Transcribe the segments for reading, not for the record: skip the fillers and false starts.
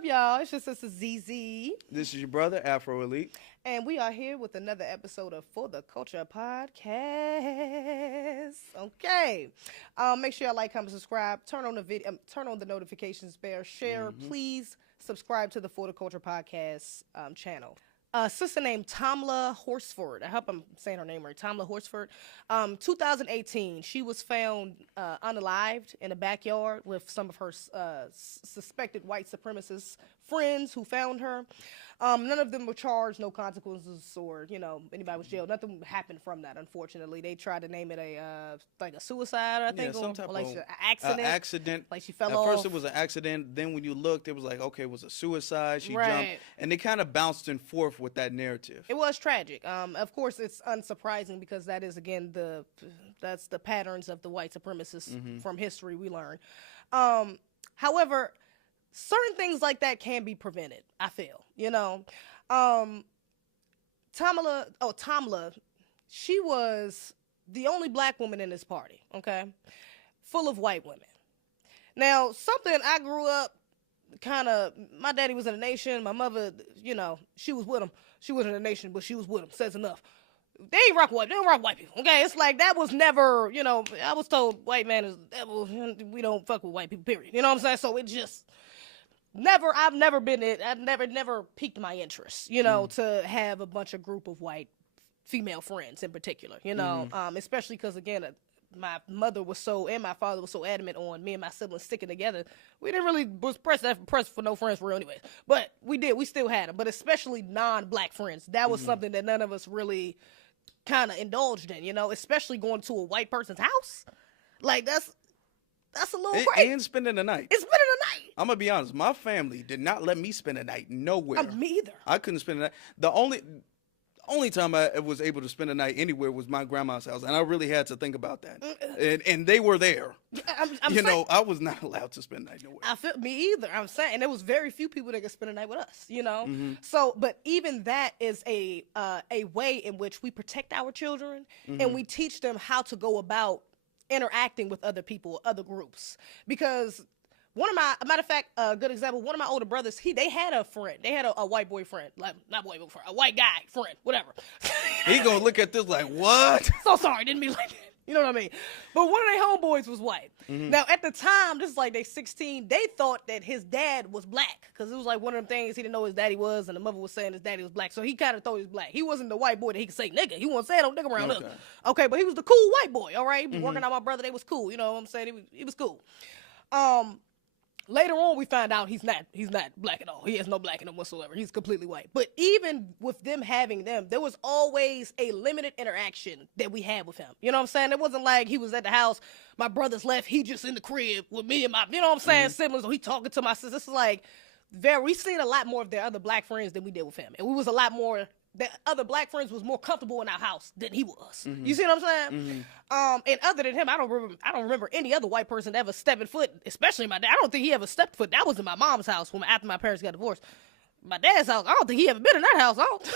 up, y'all? It's your sister Zeze. This is your brother, Afro Elite. And we are here with another episode of For the Culture Podcast. Okay. Make sure y'all like, comment, subscribe, turn on the video, turn on the notifications bell, share, please subscribe to the For the Culture Podcast channel. A sister named Tiffany Haddish. I hope I'm saying her name right. Tiffany Haddish. 2018, she was found unalived in a backyard with some of her suspected white supremacist friends who found her. None of them were charged, no consequences, or anybody was jailed. Nothing happened from that. Unfortunately, they tried to name it a suicide. I think, some type or like of an accident. Accident. Like she fell At off. first, it was an accident. Then when you looked, it was like, okay, it was a suicide. She jumped, and they kind of bounced and forth with that narrative. It was tragic. Of course, it's unsurprising because that is again that's the patterns of the white supremacists from history we learn. However, certain things like that can be prevented, I feel, Tamla, she was the only black woman in this party, okay? Full of white women. Now, something I grew up my daddy was in the nation, my mother, she was with him. She wasn't in the nation, but she was with him, says enough. They don't rock white people, okay? It's like, that was never, I was told white man is devil, we don't fuck with white people, period. You know what I'm saying? So it just... I've never piqued my interest, to have a bunch of group of white female friends in particular, especially because, again, my mother and my father was so adamant on me and my siblings sticking together. We didn't really was pressed for no friends for real anyway. But we still had them, but especially non-black friends. That was something that none of us really kind of indulged in, especially going to a white person's house. Like, that's a little crazy. And spending the night. It's spending the night. I'm going to be honest. My family did not let me spend a night nowhere. Me either. I couldn't spend a night. The only time I was able to spend a night anywhere was my grandma's house. And I really had to think about that. And they were there. I was not allowed to spend a night nowhere. Me either. I'm saying. And there was very few people that could spend a night with us, So, but even that is a way in which we protect our children and we teach them how to go about interacting with other people, other groups. Because matter of fact, a good example, one of my older brothers, they had a friend. They had a white boyfriend, like, not boy boyfriend, a white guy friend, whatever. He gonna look at this like, what? So sorry, didn't mean like that. You know what I mean? But one of their homeboys was white. Now, at the time, this is like they 16, they thought that his dad was black. Because it was like one of them things he didn't know his daddy was, and the mother was saying his daddy was black. So he kind of thought he was black. He wasn't the white boy that he could say nigga. He wasn't saying no nigga around us. Okay, but he was the cool white boy, all right? He was working on my brother. They was cool. You know what I'm saying? He was cool. Later on, we find out he's not black at all. He has no black in him whatsoever. He's completely white. But even with them having them, there was always a limited interaction that we had with him. You know what I'm saying? It wasn't like he was at the house, my brother's left, he just in the crib with me and my, you know what I'm saying, siblings, or he talking to my sisters. This is like, we seen a lot more of their other black friends than we did with him. And we was a lot more... The other black friends was more comfortable in our house than he was. You see what I'm saying? And other than him, I don't remember any other white person ever stepping foot, especially my dad. I don't think he ever stepped foot. That was in my mom's house after my parents got divorced. My dad's house, I don't think he ever been in that house. I don't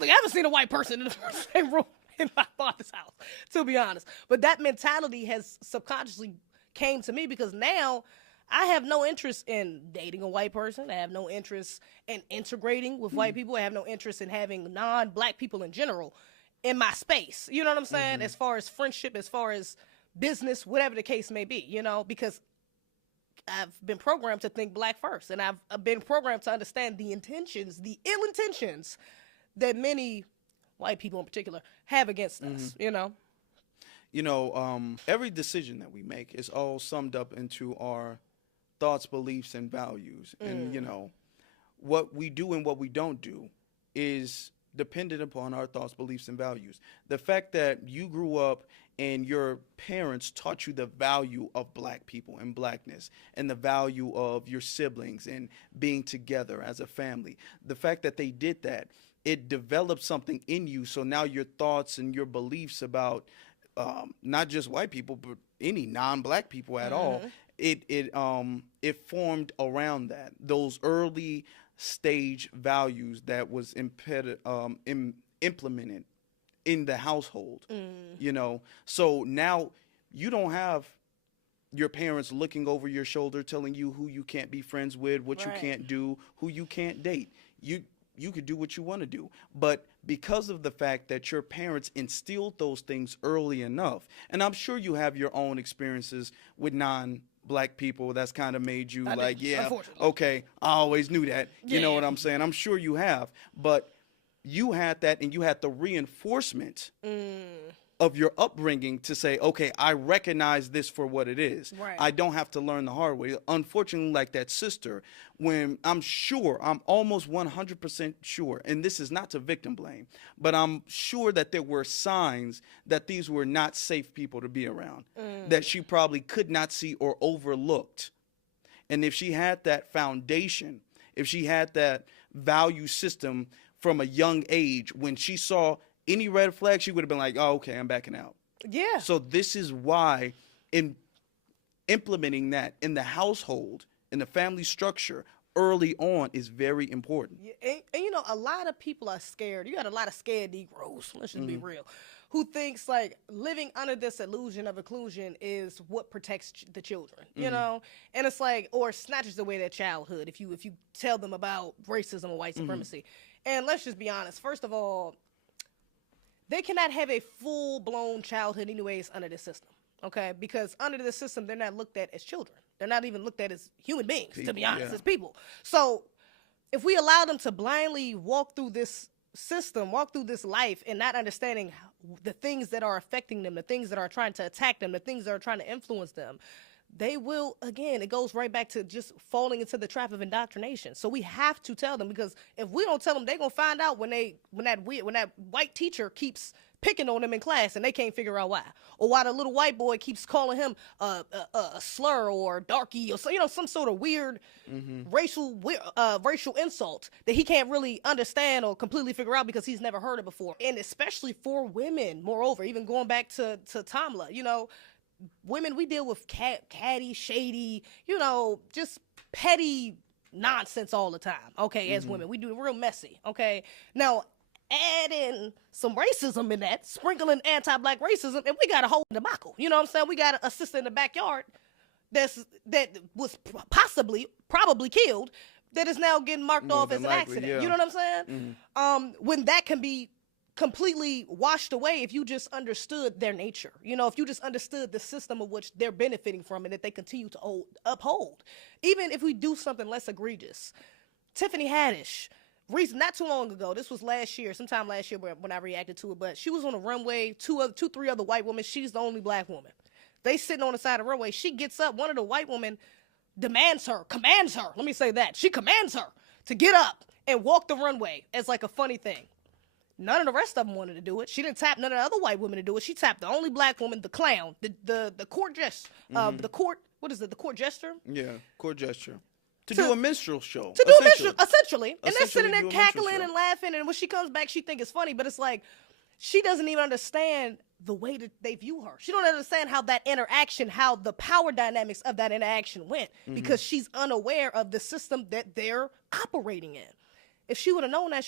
think I ever seen a white person in the same room in my father's house, to be honest. But that mentality has subconsciously came to me because now I have no interest in dating a white person. I have no interest in integrating with white people. I have no interest in having non-black people in general in my space. You know what I'm saying? As far as friendship, as far as business, whatever the case may be, because I've been programmed to think black first. And I've been programmed to understand the ill intentions that many white people in particular have against us, every decision that we make is all summed up into our thoughts, beliefs, and values. And, what we do and what we don't do is dependent upon our thoughts, beliefs, and values. The fact that you grew up and your parents taught you the value of black people and blackness and the value of your siblings and being together as a family, the fact that they did that, it developed something in you. So now your thoughts and your beliefs about not just white people, but any non-black people at all, it formed around that, those early stage values that was implemented in the household, So now you don't have your parents looking over your shoulder, telling you who you can't be friends with, what you Right. can't do, who you can't date. You could do what you want to do. But because of the fact that your parents instilled those things early enough, and I'm sure you have your own experiences with non-black people that's kind of made you I do, like, yeah, unfortunately. okay, I always knew that. You know Yeah. what I'm saying? I'm sure you have. But you had that, and you had the reinforcement of your upbringing to say, okay, I recognize this for what it is. Right. I don't have to learn the hard way. Unfortunately, like that sister, when I'm almost 100% sure, and this is not to victim blame, but I'm sure that there were signs that these were not safe people to be around, that she probably could not see or overlooked. And if she had that foundation, if she had that value system from a young age, when she saw any red flag, she would have been like, oh, okay, I'm backing out. Yeah. So this is why in implementing that in the household, in the family structure, early on is very important. Yeah, and you know, a lot of people are scared. You got a lot of scared Negroes, let's just be real, who thinks like living under this illusion of inclusion is what protects the children, you know? And it's like, or snatches away their childhood if you tell them about racism or white supremacy. And let's just be honest, first of all, they cannot have a full-blown childhood anyways under this system, okay? Because under this system, they're not looked at as children. They're not even looked at as human beings, to be honest, as people. So if we allow them to blindly walk through this system, walk through this life, and not understanding the things that are affecting them, the things that are trying to attack them, the things that are trying to influence them, they will, again, it goes right back to just falling into the trap of indoctrination. So we have to tell them, because if we don't tell them, they're going to find out when that white teacher keeps picking on them in class and they can't figure out why. Or why the little white boy keeps calling him a slur or darky or so, you know, some sort of weird racial insult that he can't really understand or completely figure out because he's never heard it before. And especially for women, moreover, even going back to Tamla, you know, women, we deal with catty, shady, you know, just petty nonsense all the time, okay, as women. We do real messy, okay? Now, add in some racism in that, sprinkling anti-black racism, and we got a whole debacle. You know what I'm saying? We got a sister in the backyard that was probably killed, that is now getting marked off as an accident. Yeah. You know what I'm saying? When that can be completely washed away if you just understood their nature. You know, if you just understood the system of which they're benefiting from and that they continue to uphold. Even if we do something less egregious. Tiffany Haddish, not too long ago, this was sometime last year when I reacted to it, but she was on a runway, three other white women. She's the only black woman. They sitting on the side of the runway. She gets up. One of the white women commands her. Let me say that. She commands her to get up and walk the runway as like a funny thing. None of the rest of them wanted to do it. She didn't tap none of the other white women to do it. She tapped the only black woman, the clown, the court gesture, the court gesture? Yeah, court gesture. To do a minstrel show. To do a minstrel, essentially. And they're sitting there do a cackling minstrel and laughing, and when she comes back, she think it's funny, but it's like, she doesn't even understand the way that they view her. She don't understand how that interaction, how the power dynamics of that interaction went, because she's unaware of the system that they're operating in. If she would have known that,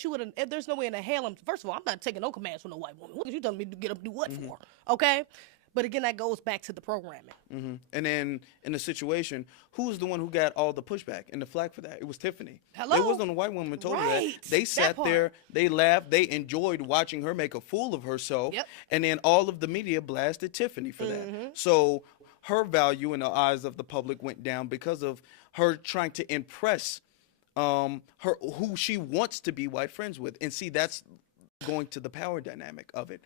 there's no way in the hell, first of all, I'm not taking no commands from no white woman. What are you telling me to get up and do what for? Okay? But again, that goes back to the programming. And then in the situation, who's the one who got all the pushback and the flack for that? It was Tiffany. Hello? It wasn't a white woman who told her that. Right. They That sat part. there, they laughed, they enjoyed watching her make a fool of herself. Yep. And then all of the media blasted Tiffany for that. So her value in the eyes of the public went down because of her trying to impress who she wants to be white friends with. And see, that's going to the power dynamic of it.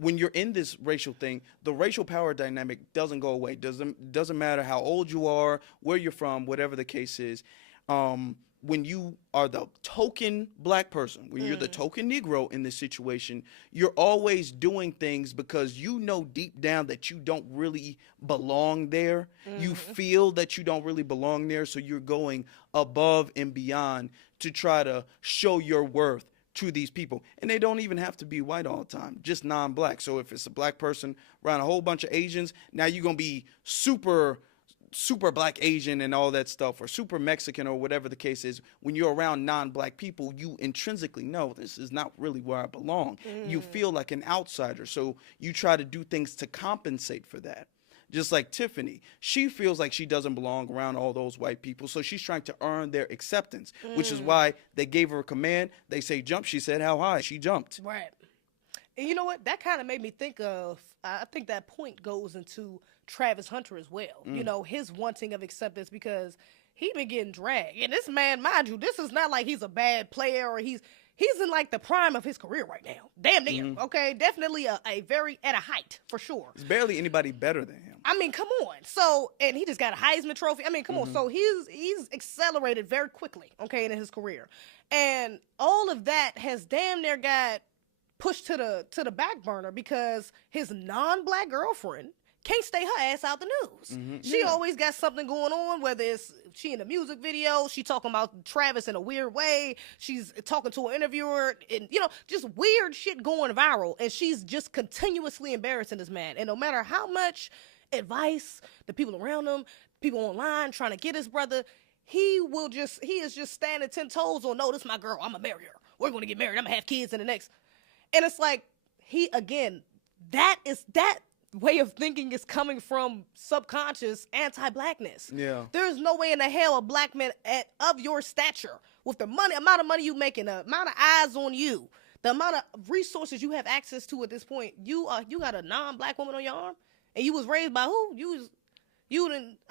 When you're in this racial thing, the racial power dynamic doesn't go away. Doesn't matter how old you are, where you're from, whatever the case is. When you are the token black person, when you're the token Negro in this situation, you're always doing things because you know deep down that you don't really belong there. You feel that you don't really belong there, so you're going above and beyond to try to show your worth to these people. And they don't even have to be white all the time, just non-black. So if it's a black person around a whole bunch of Asians, now you're going to be super black Asian and all that stuff, or super Mexican, or whatever the case is. When you're around non-black people, you intrinsically know this is not really where I belong. You feel like an outsider, so you try to do things to compensate for that. Just like Tiffany, she feels like she doesn't belong around all those white people, so she's trying to earn their acceptance, which is why they gave her a command. They say jump, she said how high, she jumped. Right. And you know what? That kind of made me think of, I think that point goes into Travis Hunter as well. You know, his wanting of acceptance, because he been getting dragged. And this man, mind you, this is not like he's a bad player or he's in like the prime of his career right now. Damn near. Okay. Definitely a very, at a height for sure. There's barely anybody better than him. I mean, come on. So, and he just got a Heisman Trophy. I mean, come on. So he's accelerated very quickly, okay, in his career. And all of that has damn near got pushed to the back burner because his non-black girlfriend can't stay her ass out the news. She always got something going on, whether it's she in a music video, she talking about Travis in a weird way, she's talking to an interviewer, and, you know, just weird shit going viral, and she's just continuously embarrassing this man. And no matter how much advice the people around him, people online trying to get his brother, he is just standing 10 toes on, no, this is my girl, I'm gonna marry her. We're gonna get married, I'm gonna have kids in the next. And it's like, that way of thinking is coming from subconscious anti-blackness. Yeah. There's no way in the hell a black man of your stature, with the amount of money you making, the amount of eyes on you, the amount of resources you have access to at this point, you got a non-black woman on your arm, and you was raised by who?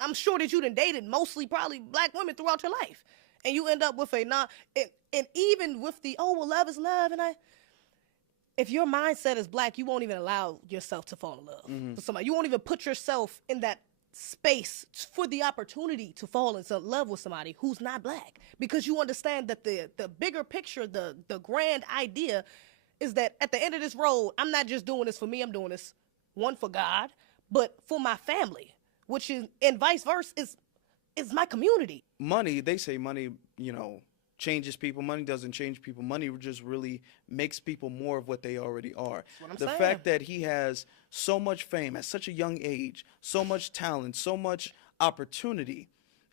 I'm sure that you done dated mostly probably black women throughout your life, and you end up with and even with the, oh, well, love is love, and if your mindset is black, you won't even allow yourself to fall in love with somebody. You won't even put yourself in that space for the opportunity to fall into love with somebody who's not black, because you understand that the bigger picture, the grand idea is that at the end of this road, I'm not just doing this for me, I'm doing this, one, for God, but for my family, which is, and vice versa, is my community. Money, they say money, you know, changes people. Money doesn't change people. Money just really makes people more of what they already are. That's what I'm saying. Fact that he has so much fame at such a young age, so much talent, so much opportunity,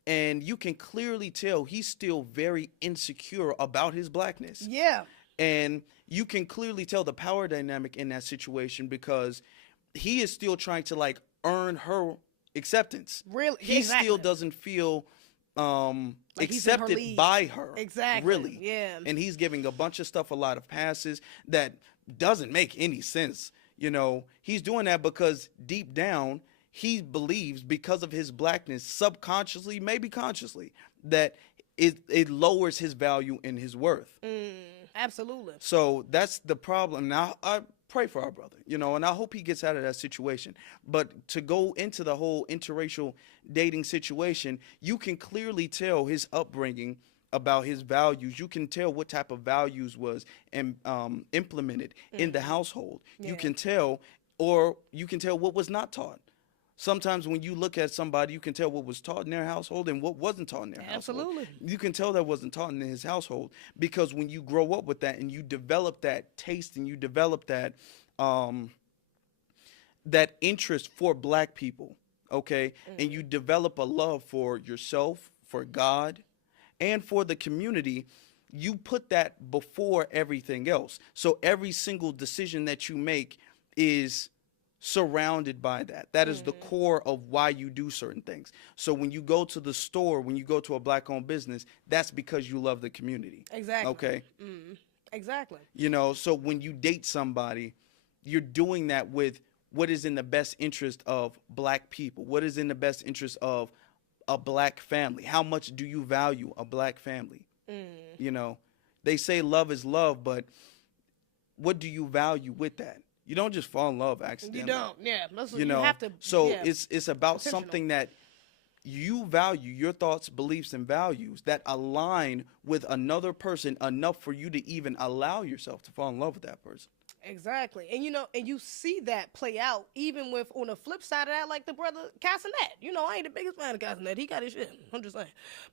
and you can clearly tell he's still very insecure about his blackness. Yeah. And you can clearly tell the power dynamic in that situation, because he is still trying to like earn her acceptance. Really? He exactly. still doesn't feel like accepted by her. Exactly. Really. Yeah. And he's giving a bunch of stuff a lot of passes that doesn't make any sense. You know, he's doing that because deep down he believes, because of his blackness, subconsciously, maybe consciously, that it lowers his value and his worth. Absolutely. So that's the problem. Now, I pray for our brother, you know, and I hope he gets out of that situation. But to go into the whole interracial dating situation, you can clearly tell his upbringing about his values. You can tell what type of values was implemented in the household. Yeah. You can tell, or you can tell what was not taught. Sometimes when you look at somebody, you can tell what was taught in their household and what wasn't taught in their household. Absolutely. You can tell that wasn't taught in his household, because when you grow up with that and you develop that taste and you develop that that interest for black people, okay, and you develop a love for yourself, for God, and for the community, you put that before everything else. So every single decision that you make is surrounded by that. That is the core of why you do certain things. So when you go to the store, when you go to a black-owned business, that's because you love the community. Exactly. Okay? Exactly. You know, so when you date somebody, you're doing that with what is in the best interest of black people, what is in the best interest of a black family. How much do you value a black family? You know, they say love is love, but what do you value with that? You don't just fall in love accidentally. You don't, yeah. You know, have to, so yeah. it's about something that you value, your thoughts, beliefs, and values that align with another person enough for you to even allow yourself to fall in love with that person. Exactly. And, you know, and you see that play out even with, on the flip side of that, like the brother Cassinet. You know, I ain't the biggest fan of Cassinet. He got his shit. I'm just saying.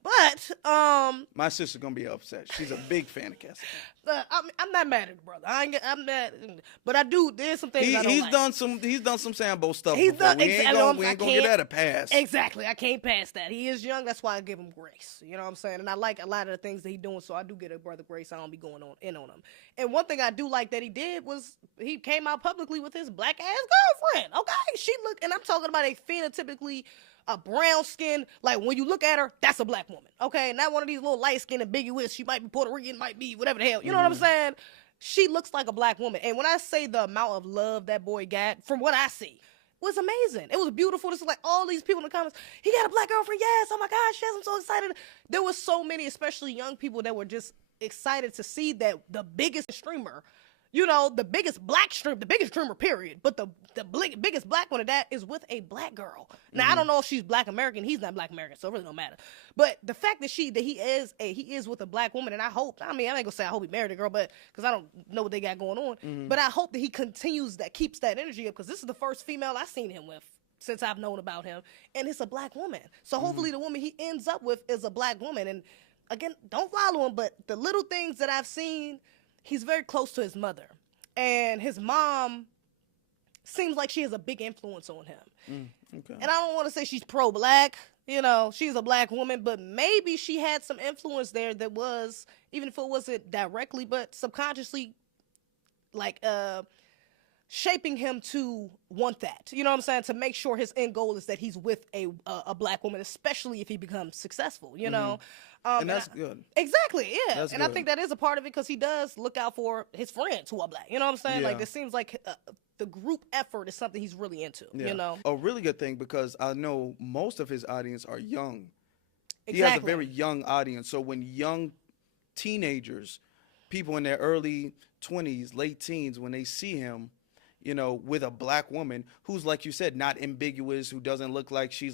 But, my sister's going to be upset. She's a big fan of Cassinet. I'm not mad at the brother. I'm not, but I do, there's some things I don't like. He's done some Sambo stuff He's before. done, We ain't going to get that a pass. Exactly. I can't pass that. He is young. That's why I give him grace. You know what I'm saying? And I like a lot of the things that he's doing, so I do get a brother grace. I don't be going in on him. And one thing I do like that he did was he came out publicly with his black ass girlfriend. Okay, she looked, and I'm talking about a phenotypically a brown skin. Like when you look at her, that's a black woman. Okay, not one of these little light skin ambiguous. She might be Puerto Rican, might be whatever the hell. You know what I'm saying? She looks like a black woman. And when I say the amount of love that boy got, from what I see, was amazing. It was beautiful. This is like all these people in the comments. He got a black girlfriend. Yes. Oh my gosh. Yes. I'm so excited. There was so many, especially young people, that were just excited to see that the biggest streamer, you know, the biggest black streamer, the biggest streamer, period. But the biggest black one of that is with a black girl. Now, I don't know if she's black American. He's not black American, so it really don't matter. But the fact that he is with a black woman, and I hope, I mean, I ain't gonna say I hope he married a girl, but because I don't know what they got going on. But I hope that he keeps that energy up, because this is the first female I've seen him with since I've known about him, and it's a black woman. So hopefully the woman he ends up with is a black woman. And again, don't follow him, but the little things that I've seen, he's very close to his mother, and his mom seems like she has a big influence on him. Okay. And I don't want to say she's pro-black, you know, she's a black woman, but maybe she had some influence there that was, even if it wasn't directly, but subconsciously, like, shaping him to want that. You know what I'm saying? To make sure his end goal is that he's with a black woman, especially if he becomes successful, you know? And that's good. Exactly, yeah. That's and good. I think that is a part of it, because he does look out for his friends who are black. You know what I'm saying? Yeah. Like, it seems like the group effort is something he's really into, you know? A really good thing, because I know most of his audience are young. Exactly. He has a very young audience. So when young teenagers, people in their early 20s, late teens, when they see him, you know, with a black woman who's, like you said, not ambiguous, who doesn't look like she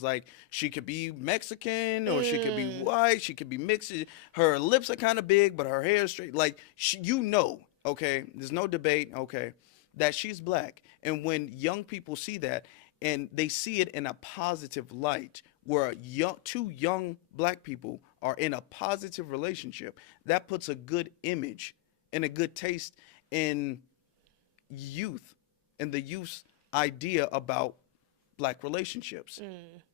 could be Mexican, or she could be white, she could be mixed. Her lips are kind of big, but her hair is straight. Like, you know, okay, there's no debate, okay, that she's black. And when young people see that, and they see it in a positive light, where two young black people are in a positive relationship, that puts a good image and a good taste in youth, and the youth's idea about black relationships.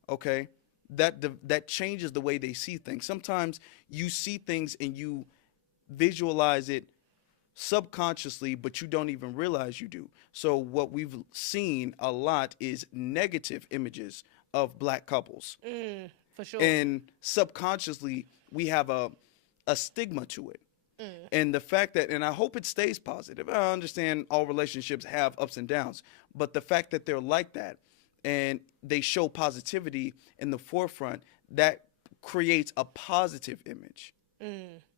Okay, that changes the way they see things. Sometimes you see things and you visualize it subconsciously, but you don't even realize you do. So what we've seen a lot is negative images of black couples. For sure. And subconsciously, we have a stigma to it. And the fact that, and I hope it stays positive. I understand all relationships have ups and downs, but the fact that they're like that and they show positivity in the forefront, that creates a positive image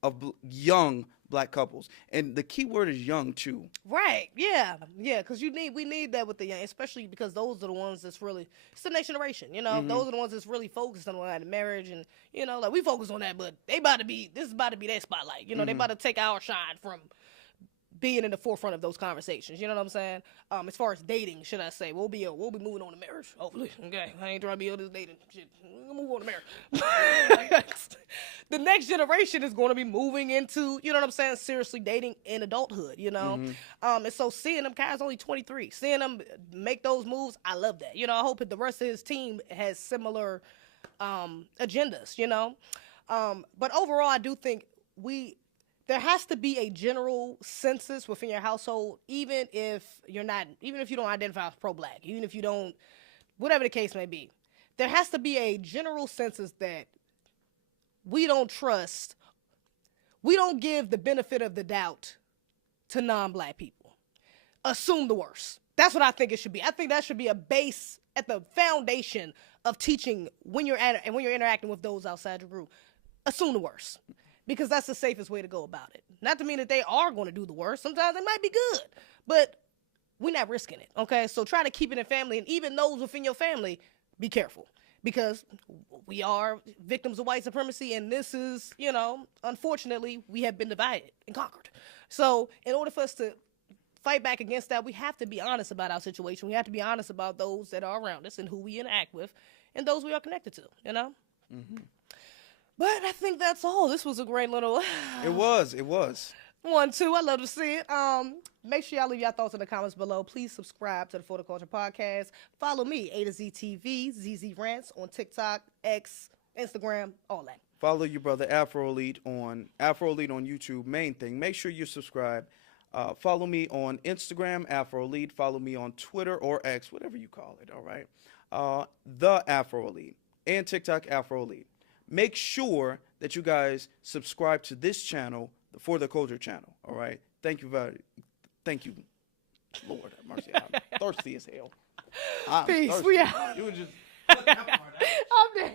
of young black couples. And the key word is young too. Right. Yeah. Yeah. Because we need that with the young, especially because those are the ones that's really, it's the next generation, you know, those are the ones that's really focused on that marriage. And, you know, like we focus on that, but this is about to be their spotlight. You know, they about to take our shine from being in the forefront of those conversations. You know what I'm saying? As far as dating, should I say, we'll be moving on to marriage, hopefully. Okay. I ain't trying to be all this dating shit. We'll move on to marriage. The next generation is going to be moving into, you know what I'm saying, seriously dating in adulthood, you know? And so seeing them guys only 23, seeing them make those moves, I love that. You know, I hope that the rest of his team has similar agendas, you know? But overall, I do think there has to be a general census within your household, even if you don't identify as pro-black, even if you don't, whatever the case may be. There has to be a general census that we don't give the benefit of the doubt to non-black people. Assume the worst. That's what I think it should be. I think that should be a base at the foundation of teaching when you're interacting with those outside your group. Assume the worst. Because that's the safest way to go about it. Not to mean that they are going to do the worst. Sometimes they might be good, but we're not risking it, okay? So try to keep it in family, and even those within your family, be careful. Because we are victims of white supremacy, and this is, you know, unfortunately, we have been divided and conquered. So in order for us to fight back against that, we have to be honest about our situation. We have to be honest about those that are around us and who we interact with and those we are connected to, you know? But I think that's all. This was a great little... It was. 1, 2. I love to see it. Make sure y'all leave your thoughts in the comments below. Please subscribe to the For the Culture Podcast. Follow me, A to Z TV, Zeze Rants on TikTok, X, Instagram, all that. Follow your brother AfroElite on YouTube. Main thing, make sure you subscribe. Follow me on Instagram, AfroElite. Follow me on Twitter or X, whatever you call it, all right? The AfroElite. And TikTok, AfroElite. Make sure that you guys subscribe to this channel, the For the Culture channel, all right? Thank you. Lord have mercy. I'm thirsty as hell. Peace. We out. You were just... I'm dead.